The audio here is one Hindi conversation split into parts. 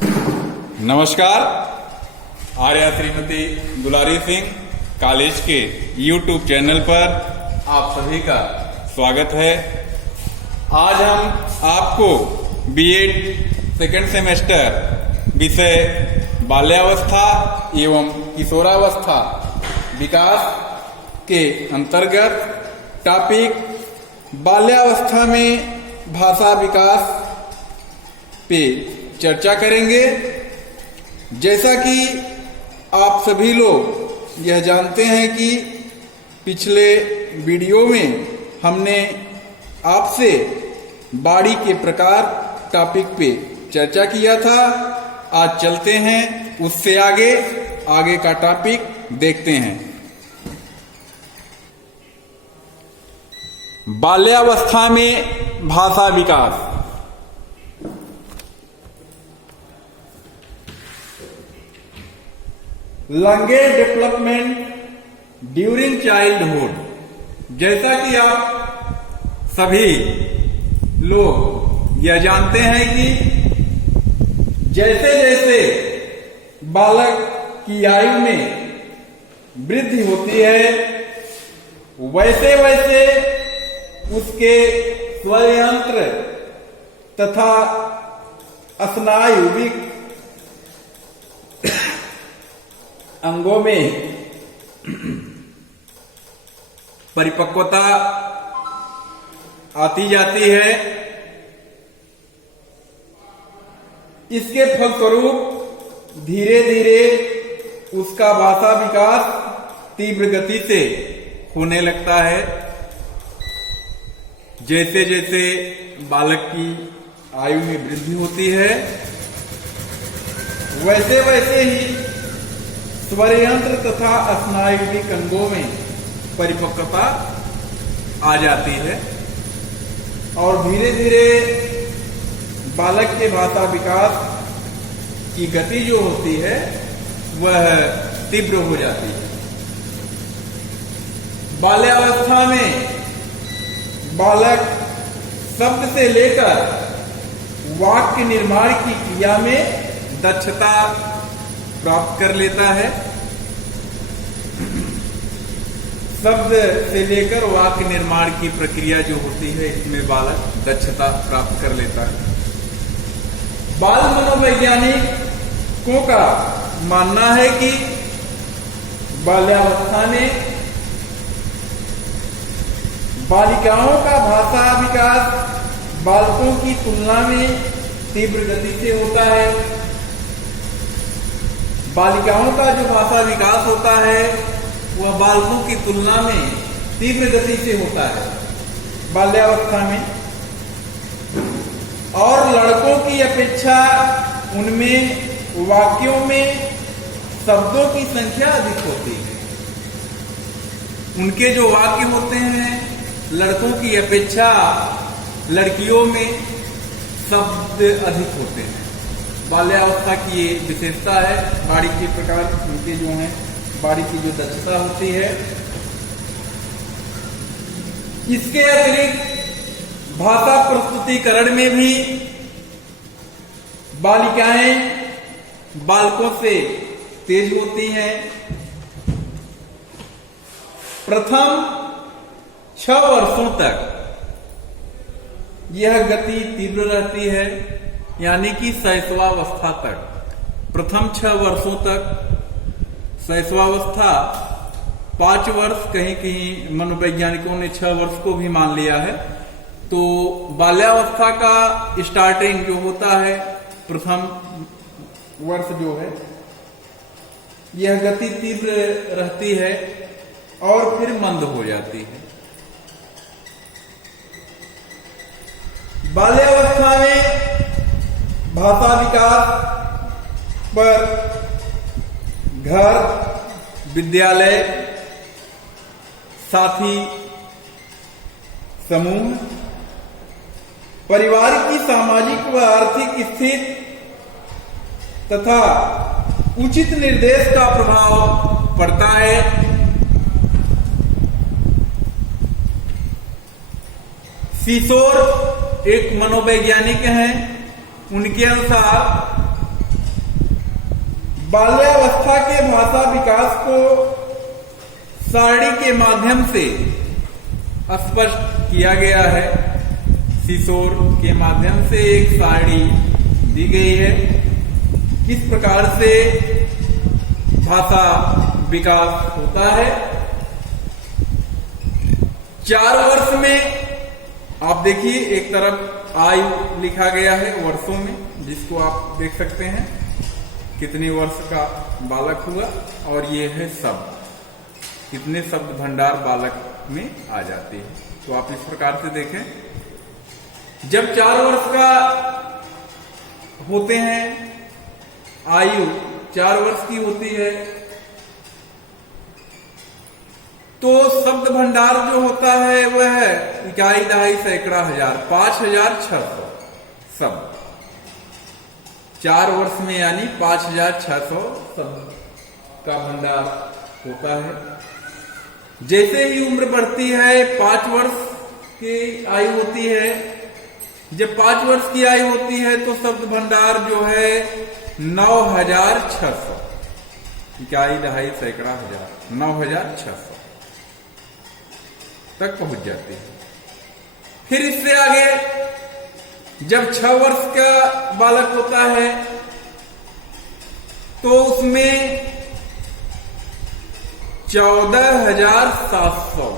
नमस्कार। आर्या श्रीमती दुलारी सिंह कॉलेज के YouTube चैनल पर आप सभी का स्वागत है। आज हम आपको बीएड सेकेंड सेमेस्टर विषय बाल्यावस्था एवं किशोरावस्था विकास के अंतर्गत टॉपिक बाल्यावस्था में भाषा विकास पे चर्चा करेंगे। जैसा कि आप सभी लोग यह जानते हैं कि पिछले वीडियो में हमने आपसे बाड़ी के प्रकार टॉपिक पे चर्चा किया था। आज चलते हैं उससे आगे का टॉपिक देखते हैं। बाल्यावस्था में भाषा विकास। Language development during childhood. जैसा कि आप सभी लोग यह जानते हैं कि जैसे जैसे बालक की आयु में वृद्धि होती है वैसे वैसे उसके स्वयंत्र तथा स्नायुविक अंगों में परिपक्वता आती जाती है। इसके फलस्वरूप धीरे धीरे उसका भाषा विकास तीव्र गति से होने लगता है। जैसे जैसे बालक की आयु में वृद्धि होती है वैसे वैसे ही स्वरयंत्र तथा स्नायुविक अंगों में परिपक्वता आ जाती है और धीरे धीरे बालक के भाषा विकास की गति जो होती है वह तीव्र हो जाती है। बाल्यावस्था में बालक शब्द से लेकर वाक्य निर्माण की क्रिया में दक्षता प्राप्त कर लेता है। शब्द से लेकर वाक्य निर्माण की प्रक्रिया जो होती है इसमें बालक दक्षता प्राप्त कर लेता है। बाल मनोवैज्ञानिकों का मानना है कि बाल्यावस्था में बालिकाओं का भाषा विकास बालकों की तुलना में तीव्र गति से होता है। बालिकाओं का जो भाषा विकास होता है वह बालकों की तुलना में तीव्र गति से होता है बाल्यावस्था में, और लड़कों की अपेक्षा उनमें वाक्यों में शब्दों की संख्या अधिक होती है। उनके जो वाक्य होते हैं लड़कों की अपेक्षा लड़कियों में शब्द अधिक होते हैं। बाल्यावस्था की ये विशेषता है। बाड़ी के प्रकार उनके जो हैं बाड़ी की जो दक्षता होती है। इसके अतिरिक्त भाषा प्रस्तुतिकरण में भी बालिकाएं बालकों से तेज होती हैं। प्रथम 6 वर्षों तक यह गति तीव्र रहती है, यानी कि शैशवावस्था तक। प्रथम 6 वर्षों तक शैशवावस्था 5 वर्ष, कहीं कहीं मनोवैज्ञानिकों ने 6 वर्ष को भी मान लिया है। तो बाल्यावस्था का स्टार्टिंग जो होता है प्रथम वर्ष जो है यह गति तीव्र रहती है और फिर मंद हो जाती है। बाल्यावस्था में भाषा विकास पर घर, विद्यालय, साथी समूह, परिवार की सामाजिक व आर्थिक स्थिति तथा उचित निर्देश का प्रभाव पड़ता है। किशोर एक मनोवैज्ञानिक हैं, उनके अनुसार बाल्यावस्था के भाषा विकास को सारणी के माध्यम से स्पष्ट किया गया है। सिसोर के माध्यम से एक सारणी दी गई है, किस प्रकार से भाषा विकास होता है। 4 वर्ष में आप देखिए, एक तरफ आयु लिखा गया है वर्षों में, जिसको आप देख सकते हैं कितने वर्ष का बालक हुआ, और ये है शब्द, कितने शब्द भंडार बालक में आ जाते हैं। तो आप इस प्रकार से देखें, जब 4 वर्ष का होते हैं, आयु 4 वर्ष की होती है, तो शब्द भंडार जो होता है वह है इकाई, दहाई, सैकड़ा, हजार, 5600 शब्द 4 वर्ष में, यानी 5600 शब्द का भंडार होता है। जैसे ही उम्र बढ़ती है, 5 वर्ष की आयु होती है, जब 5 वर्ष की आयु होती है तो शब्द भंडार जो है 9600 इकाई, दहाई, सैकड़ा, हजार, 9600 तक पहुंच जाते हैं। फिर इससे आगे जब 6 वर्ष का बालक होता है तो उसमें 14700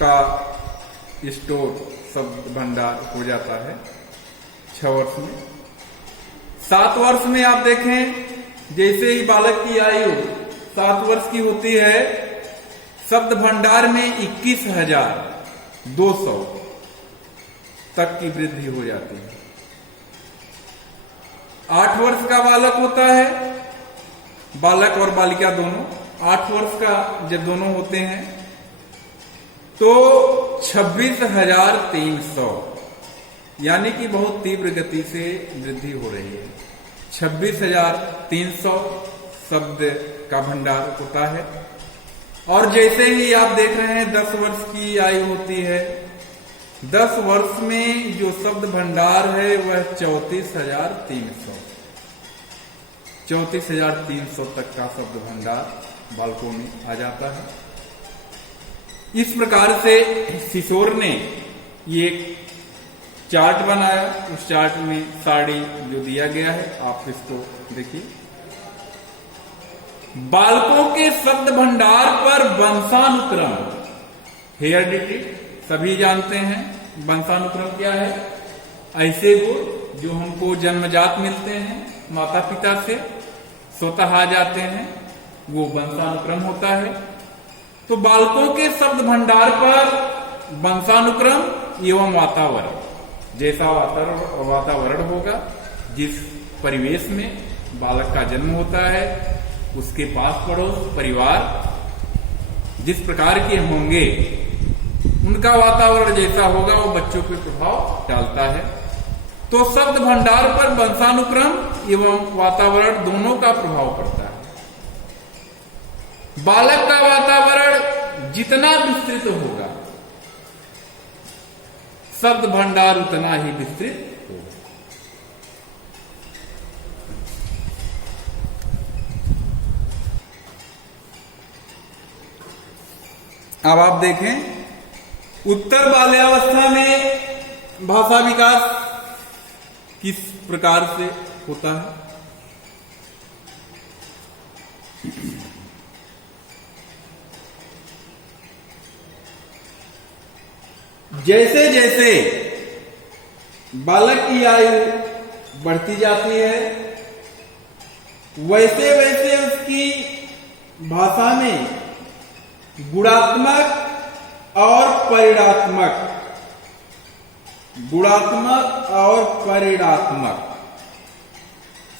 का स्टोर शब्द भंडार हो जाता है 6 वर्ष में। 7 वर्ष में आप देखें, जैसे ही बालक की आयु 7 वर्ष की होती है, शब्द भंडार में 21200 तक की वृद्धि हो जाती है। 8 वर्ष का बालक होता है, बालक और बालिका दोनों 8 वर्ष का जब दोनों होते हैं तो 26300, यानी कि बहुत तीव्र गति से वृद्धि हो रही है। 26300 शब्द का भंडार होता है। और जैसे ही आप देख रहे हैं 10 वर्ष की आयु होती है, 10 वर्ष में जो शब्द भंडार है वह 34300 तक का शब्द भंडार बालकों में आ जाता है। इस प्रकार से सिसोर ने ये चार्ट बनाया, उस चार्ट में सारणी जो दिया गया है आप इसको देखिए। बालकों के शब्द भंडार पर वंशानुक्रम, हेरिडिटी सभी जानते हैं। वंशानुक्रम क्या है? ऐसे गुण जो हमको जन्मजात मिलते हैं, माता पिता से स्वतः आ जाते हैं, वो वंशानुक्रम होता है। तो बालकों के शब्द भंडार पर वंशानुक्रम एवं वातावरण, जैसा वातावरण होगा, जिस परिवेश में बालक का जन्म होता है, उसके पास पड़ोस परिवार जिस प्रकार के होंगे, उनका वातावरण जैसा होगा वो बच्चों पे प्रभाव डालता है। तो शब्द भंडार पर वंशानुक्रम एवं वातावरण दोनों का प्रभाव पड़ता है। बालक का वातावरण जितना विस्तृत होगा, शब्द भंडार उतना ही विस्तृत होगा। अब आप देखें, उत्तर बाल्यावस्था में भाषा विकास किस प्रकार से होता है। जैसे जैसे बालक की आयु बढ़ती जाती है, वैसे वैसे उसकी भाषा में गुणात्मक और परिणात्मक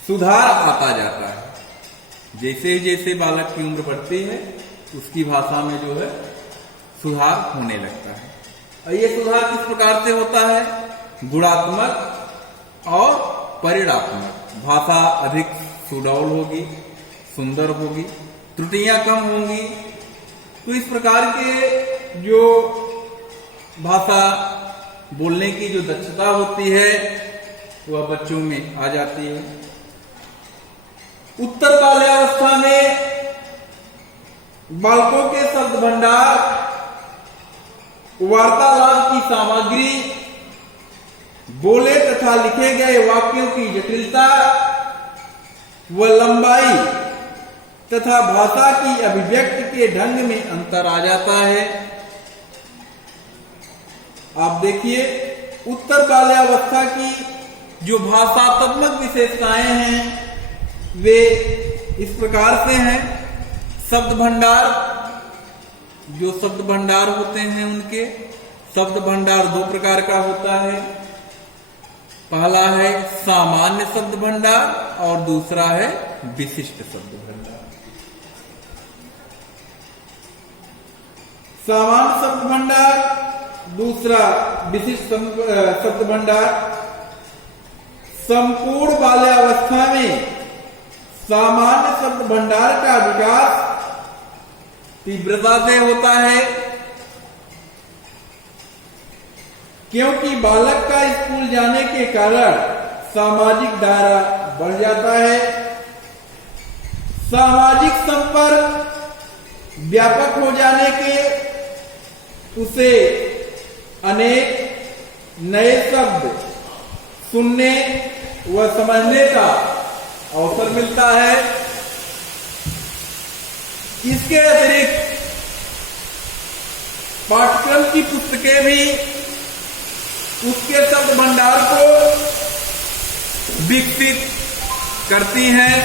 सुधार आता जाता है। जैसे जैसे बालक की उम्र बढ़ती है, उसकी भाषा में जो है सुधार होने लगता है। और ये सुधार किस प्रकार से होता है? गुणात्मक और परिणात्मक। भाषा अधिक सुडौल होगी, सुंदर होगी, त्रुटियां कम होंगी। तो इस प्रकार के जो भाषा बोलने की जो दक्षता होती है वह बच्चों में आ जाती है। उत्तर बाल्यावस्था में बालकों के शब्द भंडार, वार्तालाप की सामग्री, बोले तथा लिखे गए वाक्यों की जटिलता व लंबाई तथा भाषा की अभिव्यक्ति के ढंग में अंतर आ जाता है। आप देखिए, उत्तर बाल्यावस्था की जो भाषात्मक विशेषताएं हैं वे इस प्रकार से हैं। शब्द भंडार, जो शब्द भंडार होते हैं उनके शब्द भंडार दो प्रकार का होता है। पहला है सामान्य शब्द भंडार और दूसरा है विशिष्ट शब्द भंडार। सामान्य शब्द भंडार, दूसरा विशिष्ट शब्द भंडार। संपूर्ण बाल्यावस्था में सामान्य शब्द भंडार का विकास तीव्रता से होता है, क्योंकि बालक का स्कूल जाने के कारण सामाजिक दायरा बढ़ जाता है। सामाजिक संपर्क व्यापक हो जाने के उसे अनेक नए शब्द सुनने व समझने का अवसर मिलता है। इसके अतिरिक्त पाठ्यक्रम की पुस्तकें भी उसके शब्द भंडार को विकसित करती हैं।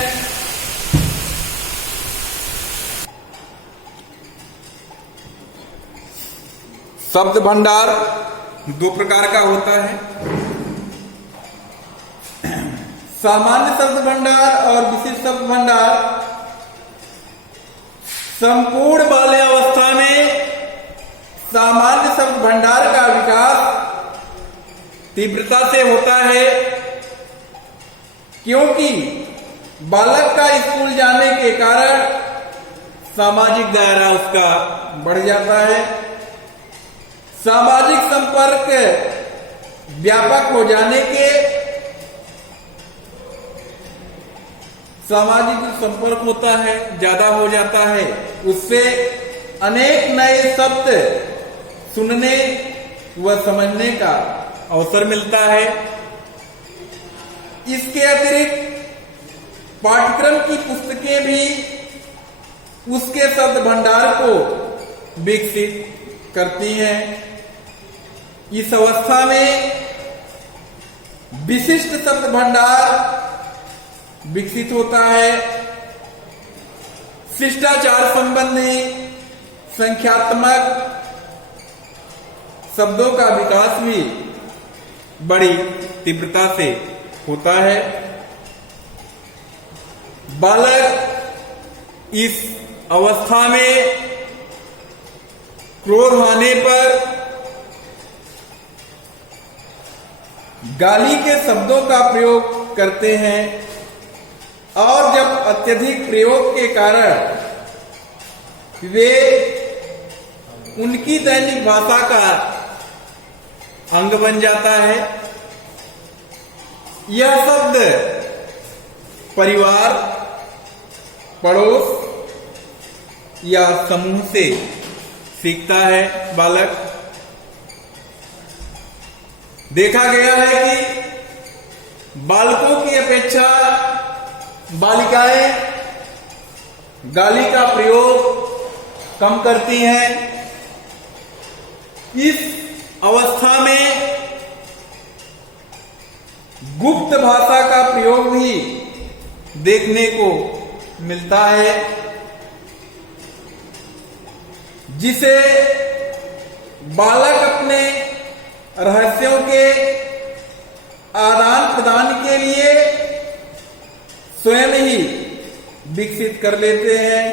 शब्द भंडार दो प्रकार का होता है, सामान्य शब्द भंडार और विशिष्ट शब्द भंडार। संपूर्ण बाल्यावस्था में सामान्य शब्द भंडार का विकास तीव्रता से होता है, क्योंकि बालक का स्कूल जाने के कारण सामाजिक दायरा उसका बढ़ जाता है। सामाजिक संपर्क व्यापक हो जाने के सामाजिक संपर्क होता है, ज्यादा हो जाता है, उससे अनेक नए शब्द सुनने व समझने का अवसर मिलता है। इसके अतिरिक्त पाठ्यक्रम की पुस्तकें भी उसके शब्द भंडार को विकसित करती हैं। इस अवस्था में विशिष्ट शब्द भंडार विकसित होता है। शिष्टाचार संबंधी संख्यात्मक शब्दों का विकास भी बड़ी तीव्रता से होता है। बालक इस अवस्था में क्रोध आने पर गाली के शब्दों का प्रयोग करते हैं और जब अत्यधिक प्रयोग के कारण वे उनकी दैनिक भाषा का अंग बन जाता है। यह शब्द परिवार, पड़ोस या समूह से सीखता है बालक। देखा गया है कि बालकों की अपेक्षा बालिकाएं गाली का प्रयोग कम करती हैं। इस अवस्था में गुप्त भाषा का प्रयोग भी देखने को मिलता है, जिसे बालक अपने रहस्यों के आदान प्रदान के लिए स्वयं ही विकसित कर लेते हैं।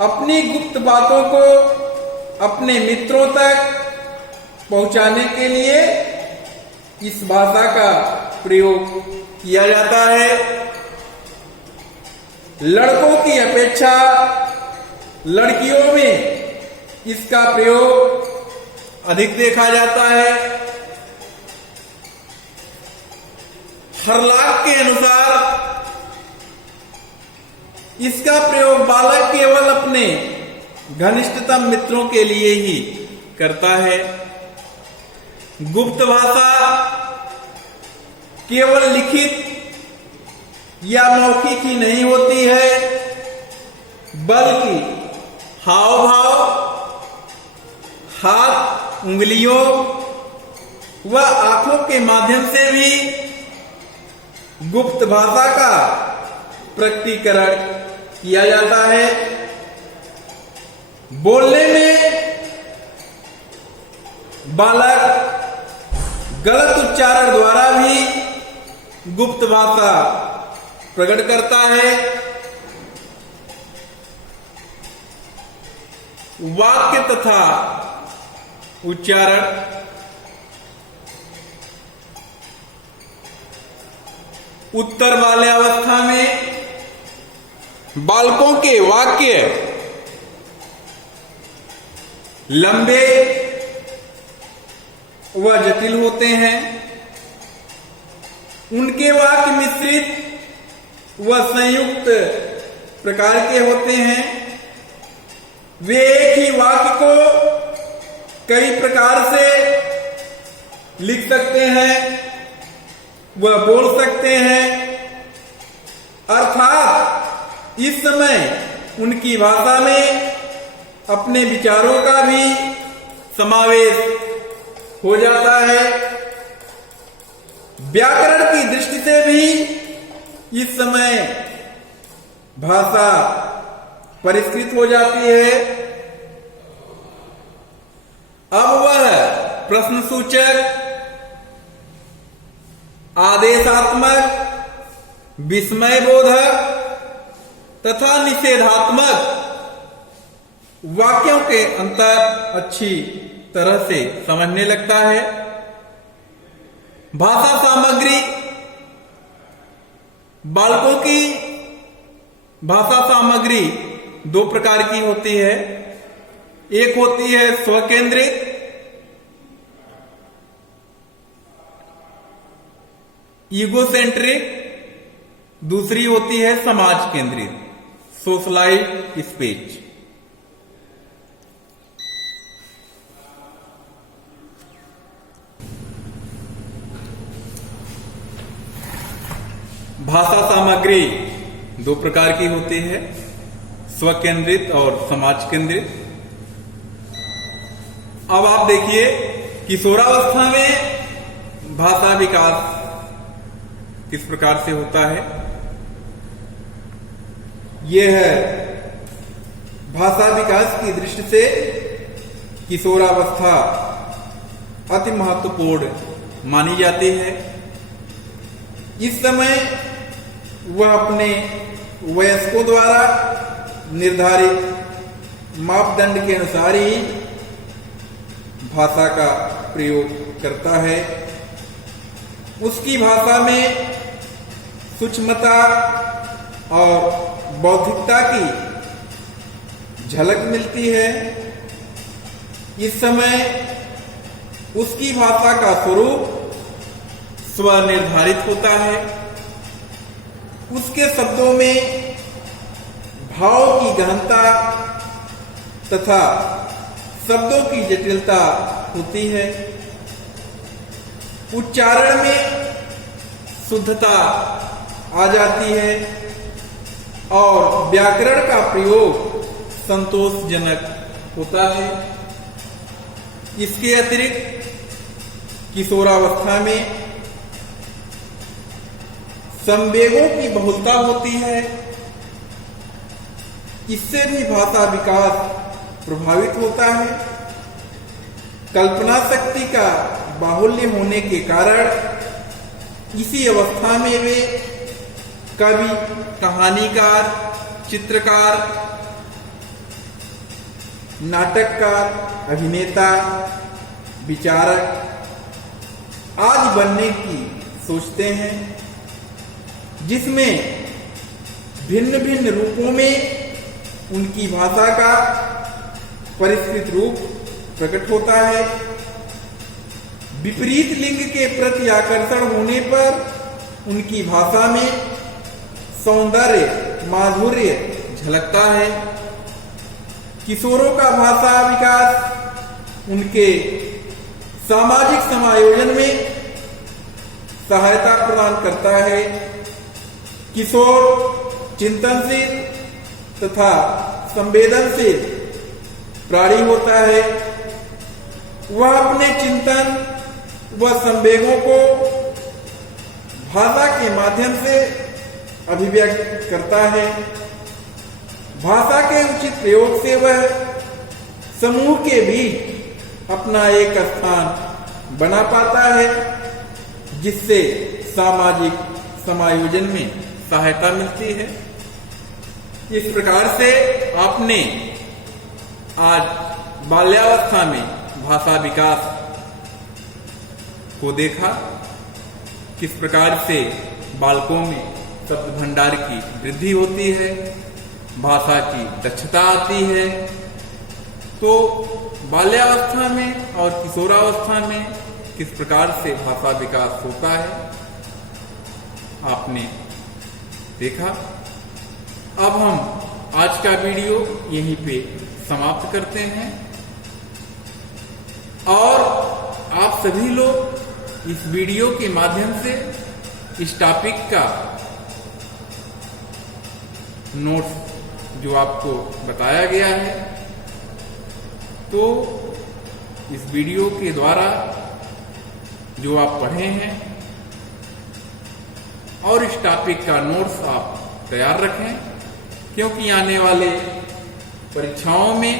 अपनी गुप्त बातों को अपने मित्रों तक पहुंचाने के लिए इस भाषा का प्रयोग किया जाता है। लड़कों की अपेक्षा लड़कियों में इसका प्रयोग अधिक देखा जाता है। हरलाख के अनुसार इसका प्रयोग बालक केवल अपने घनिष्ठतम मित्रों के लिए ही करता है। गुप्त भाषा केवल लिखित या मौखिक ही नहीं होती है, बल्कि हाव भाव, हाथ, उंगलियों व आंखों के माध्यम से भी गुप्त भाषा का प्रकटीकरण किया जाता है। बोलने में बालक गलत उच्चारण द्वारा भी गुप्त भाषा प्रकट करता है। वाक्य तथा उच्चारण उत्तर बाल्यावस्था में बालकों के वाक्य लंबे व जटिल होते हैं। उनके वाक्य मिश्रित व संयुक्त प्रकार के होते हैं। वे एक ही वाक्य को कई प्रकार से लिख सकते हैं व बोल सकते हैं, अर्थात इस समय उनकी भाषा में अपने विचारों का भी समावेश हो जाता है। व्याकरण की दृष्टि से भी इस समय भाषा परिष्कृत हो जाती है। अब वह प्रश्नसूचक, आदेशात्मक, विस्मय बोधक तथा निषेधात्मक वाक्यों के अंतर अच्छी तरह से समझने लगता है। भाषा सामग्री, बालकों की भाषा सामग्री दो प्रकार की होती है। एक होती है स्वकेंद्रित, ईगोसेंट्रिक, दूसरी होती है समाज केंद्रित, सोशलाइज्ड स्पीच। भाषा सामग्री दो प्रकार की होती है, स्वकेंद्रित और समाज केंद्रित। अब आप देखिए किशोरावस्था में भाषा विकास किस प्रकार से होता है। यह है भाषा विकास की दृष्टि से किशोरावस्था अति महत्वपूर्ण मानी जाती है। इस समय वह अपने वयस्कों द्वारा निर्धारित मापदंड के अनुसार ही भाषा का प्रयोग करता है। उसकी भाषा में सूक्ष्मता और बौद्धिकता की झलक मिलती है। इस समय उसकी भाषा का स्वरूप स्वनिर्धारित होता है। उसके शब्दों में भाव की गहनता तथा शब्दों की जटिलता होती है। उच्चारण में शुद्धता आ जाती है और व्याकरण का प्रयोग संतोषजनक होता है। इसके अतिरिक्त किशोरावस्था में संवेगों की बहुलता होती है। इससे भी भाषा विकास प्रभावित होता है। कल्पना शक्ति का बाहुल्य होने के कारण इसी अवस्था में वे कवि, कहानीकार, चित्रकार, नाटककार, अभिनेता, विचारक आदि बनने की सोचते हैं, जिसमें भिन्न भिन्न रूपों में उनकी भाषा का परिष्कृत रूप प्रकट होता है। विपरीत लिंग के प्रति आकर्षण होने पर उनकी भाषा में सौंदर्य, माधुर्य झलकता है। किशोरों का भाषा विकास उनके सामाजिक समायोजन में सहायता प्रदान करता है। किशोर चिंतनशील तथा संवेदनशील प्राणी होता है। वह अपने चिंतन व संवेगों को भाषा के माध्यम से अभिव्यक्त करता है। भाषा के उचित प्रयोग से वह समूह के बीच अपना एक स्थान बना पाता है, जिससे सामाजिक समायोजन में सहायता मिलती है। इस प्रकार से आपने आज बाल्यावस्था में भाषा विकास को देखा, किस प्रकार से बालकों में शब्द भंडार की वृद्धि होती है, भाषा की दक्षता आती है। तो बाल्यावस्था में और किशोरावस्था में किस प्रकार से भाषा विकास होता है आपने देखा। अब हम आज का वीडियो यहीं पे समाप्त करते हैं और आप सभी लोग इस वीडियो के माध्यम से इस टॉपिक का नोट्स जो आपको बताया गया है, तो इस वीडियो के द्वारा जो आप पढ़े हैं और इस टॉपिक का नोट्स आप तैयार रखें, क्योंकि आने वाले परीक्षाओं में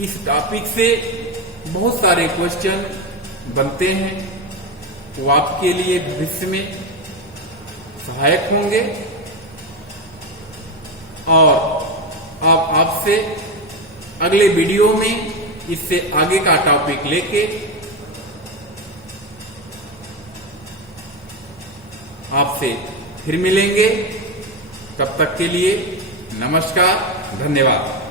इस टॉपिक से बहुत सारे क्वेश्चन बनते हैं, वो आपके लिए भविष्य में सहायक होंगे। और अब आपसे अगले वीडियो में इससे आगे का टॉपिक लेके आपसे फिर मिलेंगे। तब तक के लिए नमस्कार, धन्यवाद।